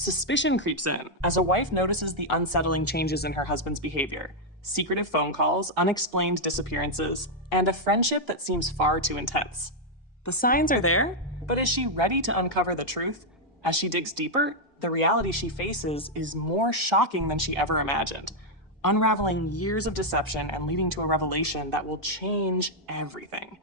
Suspicion creeps in as a wife notices the unsettling changes in her husband's behavior, secretive phone calls, unexplained disappearances, and a friendship that seems far too intense. The signs are there, but is she ready to uncover the truth? As she digs deeper, the reality she faces is more shocking than she ever imagined, unraveling years of deception and leading to a revelation that will change everything.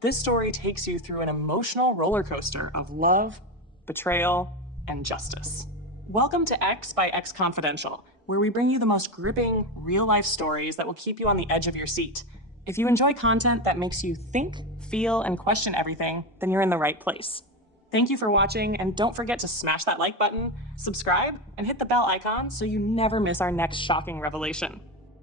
This story takes you through an emotional roller coaster of love, betrayal, and justice. Welcome to X by X Confidential, where we bring you the most gripping, real-life stories that will keep you on the edge of your seat. If you enjoy content that makes you think, feel, and question everything, then you're in the right place. Thank you for watching, and don't forget to smash that like button, subscribe, and hit the bell icon so you never miss our next shocking revelation.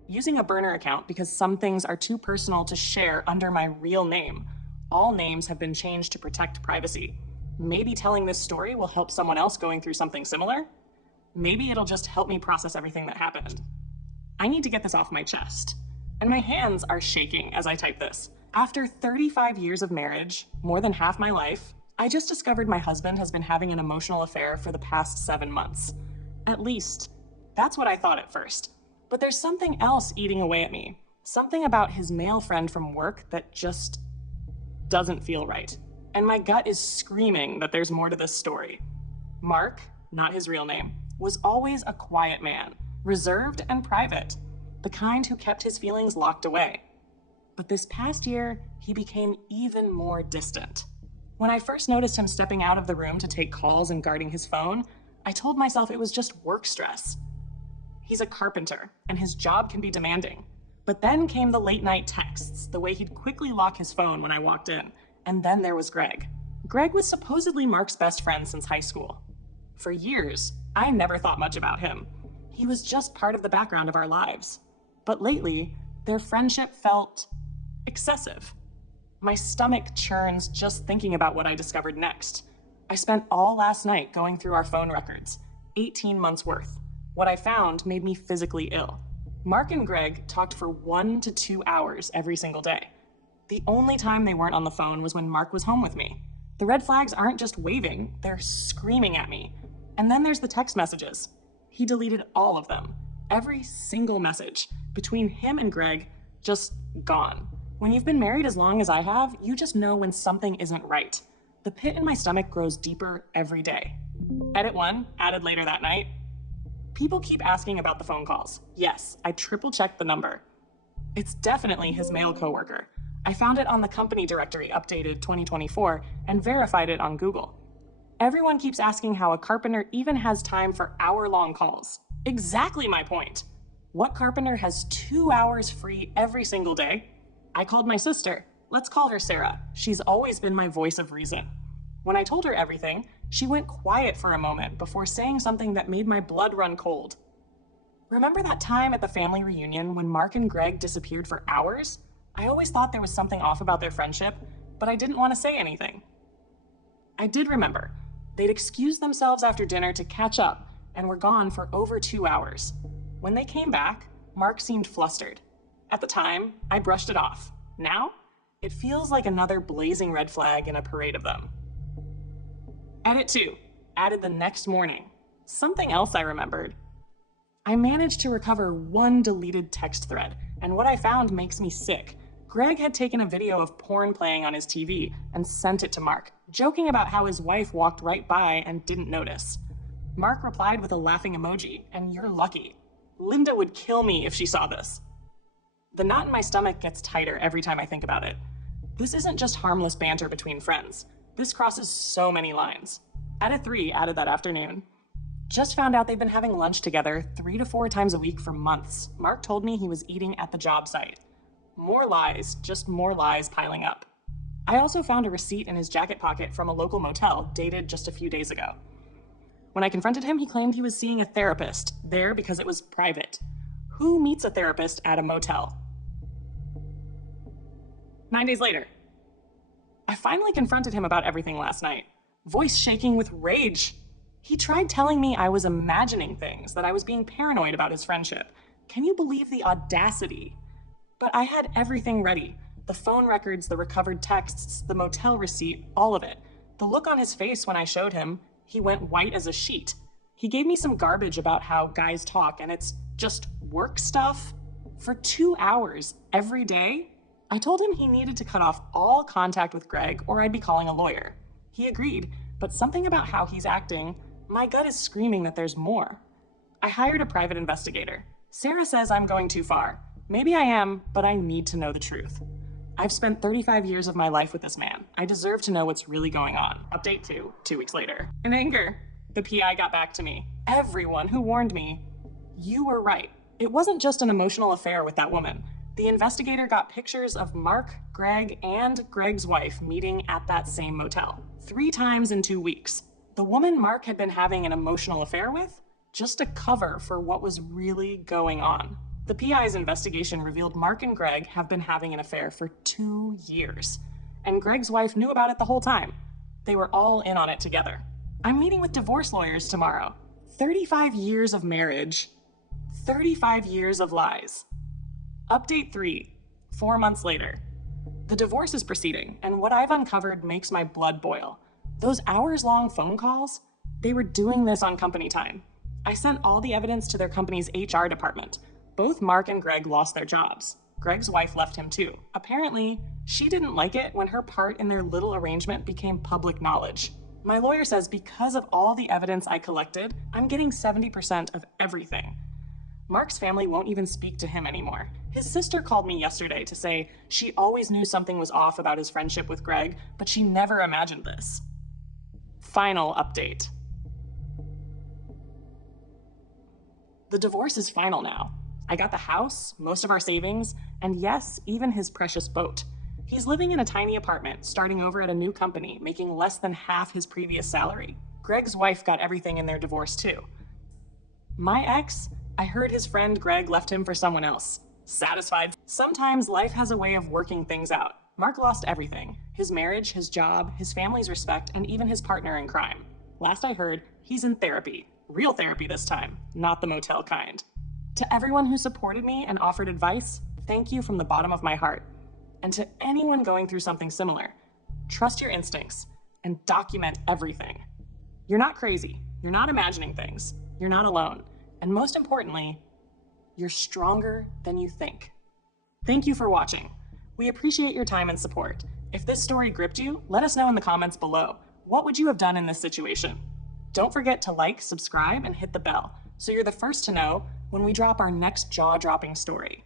Using a burner account because some things are too personal to share under my real name. All names have been changed to protect privacy. Maybe telling this story will help someone else going through something similar. Maybe it'll just help me process everything that happened. I need to get this off my chest. And my hands are shaking as I type this. After 35 years of marriage, more than half my life, I just discovered my husband has been having an emotional affair for the past 7 months. At least, that's what I thought at first. But there's something else eating away at me. Something about his male friend from work that just doesn't feel right. And my gut is screaming that there's more to this story. Mark, not his real name, was always a quiet man, reserved and private, the kind who kept his feelings locked away. But this past year, he became even more distant. When I first noticed him stepping out of the room to take calls and guarding his phone, I told myself it was just work stress. He's a carpenter, and his job can be demanding. But then came the late-night texts, the way he'd quickly lock his phone when I walked in. And then there was Greg. Greg was supposedly Mark's best friend since high school. For years, I never thought much about him. He was just part of the background of our lives. But lately, their friendship felt excessive. My stomach churns just thinking about what I discovered next. I spent all last night going through our phone records, 18 months worth. What I found made me physically ill. Mark and Greg talked for 1 to 2 hours every single day. The only time they weren't on the phone was when Mark was home with me. The red flags aren't just waving, they're screaming at me. And then there's the text messages. He deleted all of them. Every single message between him and Greg, just gone. When you've been married as long as I have, you just know when something isn't right. The pit in my stomach grows deeper every day. Edit 1, added later that night. People keep asking about the phone calls. Yes, I triple-checked the number. It's definitely his male coworker. I found it on the company directory updated 2024 and verified it on Google. Everyone keeps asking how a carpenter even has time for hour-long calls. Exactly my point. What carpenter has 2 hours free every single day? I called my sister. Let's call her Sarah. She's always been my voice of reason. When I told her everything, she went quiet for a moment before saying something that made my blood run cold. Remember that time at the family reunion when Mark and Greg disappeared for hours? I always thought there was something off about their friendship, but I didn't want to say anything. I did remember. They'd excused themselves after dinner to catch up and were gone for over 2 hours. When they came back, Mark seemed flustered. At the time, I brushed it off. Now, it feels like another blazing red flag in a parade of them. Edit 2, added the next morning. Something else I remembered. I managed to recover one deleted text thread, and what I found makes me sick. Greg had taken a video of porn playing on his TV and sent it to Mark, joking about how his wife walked right by and didn't notice. Mark replied with a laughing emoji, and you're lucky. Linda would kill me if she saw this. The knot in my stomach gets tighter every time I think about it. This isn't just harmless banter between friends. This crosses so many lines. Edit 3 added that afternoon. Just found out they've been having lunch together 3 to 4 times a week for months. Mark told me he was eating at the job site. More lies, just more lies piling up. I also found a receipt in his jacket pocket from a local motel dated just a few days ago. When I confronted him, he claimed he was seeing a therapist there because it was private. Who meets a therapist at a motel? 9 days later. I finally confronted him about everything last night, voice shaking with rage. He tried telling me I was imagining things, that I was being paranoid about his friendship. Can you believe the audacity? But I had everything ready. The phone records, the recovered texts, the motel receipt, all of it. The look on his face when I showed him, he went white as a sheet. He gave me some garbage about how guys talk and it's just work stuff. For 2 hours every day, I told him he needed to cut off all contact with Greg or I'd be calling a lawyer. He agreed, but something about how he's acting, my gut is screaming that there's more. I hired a private investigator. Sarah says I'm going too far. Maybe I am, but I need to know the truth. I've spent 35 years of my life with this man. I deserve to know what's really going on. Update 2 weeks later. In anger, the PI got back to me. Everyone who warned me, you were right. It wasn't just an emotional affair with that woman. The investigator got pictures of Mark, Greg, and Greg's wife meeting at that same motel. 3 times in 2 weeks. The woman Mark had been having an emotional affair with? Just a cover for what was really going on. The PI's investigation revealed Mark and Greg have been having an affair for 2 years. And Greg's wife knew about it the whole time. They were all in on it together. I'm meeting with divorce lawyers tomorrow. 35 years of marriage. 35 years of lies. Update 3, 4 months later. The divorce is proceeding, and what I've uncovered makes my blood boil. Those hours-long phone calls, they were doing this on company time. I sent all the evidence to their company's HR department. Both Mark and Greg lost their jobs. Greg's wife left him too. Apparently, she didn't like it when her part in their little arrangement became public knowledge. My lawyer says because of all the evidence I collected, I'm getting 70% of everything. Mark's family won't even speak to him anymore. His sister called me yesterday to say she always knew something was off about his friendship with Greg, but she never imagined this. Final update. The divorce is final now. I got the house, most of our savings, and yes, even his precious boat. He's living in a tiny apartment, starting over at a new company, making less than half his previous salary. Greg's wife got everything in their divorce too. My ex, I heard his friend Greg left him for someone else. Satisfied. Sometimes life has a way of working things out. Mark lost everything. His marriage, his job, his family's respect, and even his partner in crime. Last I heard, he's in therapy. Real therapy this time, not the motel kind. To everyone who supported me and offered advice, thank you from the bottom of my heart. And to anyone going through something similar, trust your instincts and document everything. You're not crazy. You're not imagining things. You're not alone. And most importantly, you're stronger than you think. Thank you for watching. We appreciate your time and support. If this story gripped you, let us know in the comments below. What would you have done in this situation? Don't forget to like, subscribe, and hit the bell so you're the first to know when we drop our next jaw-dropping story.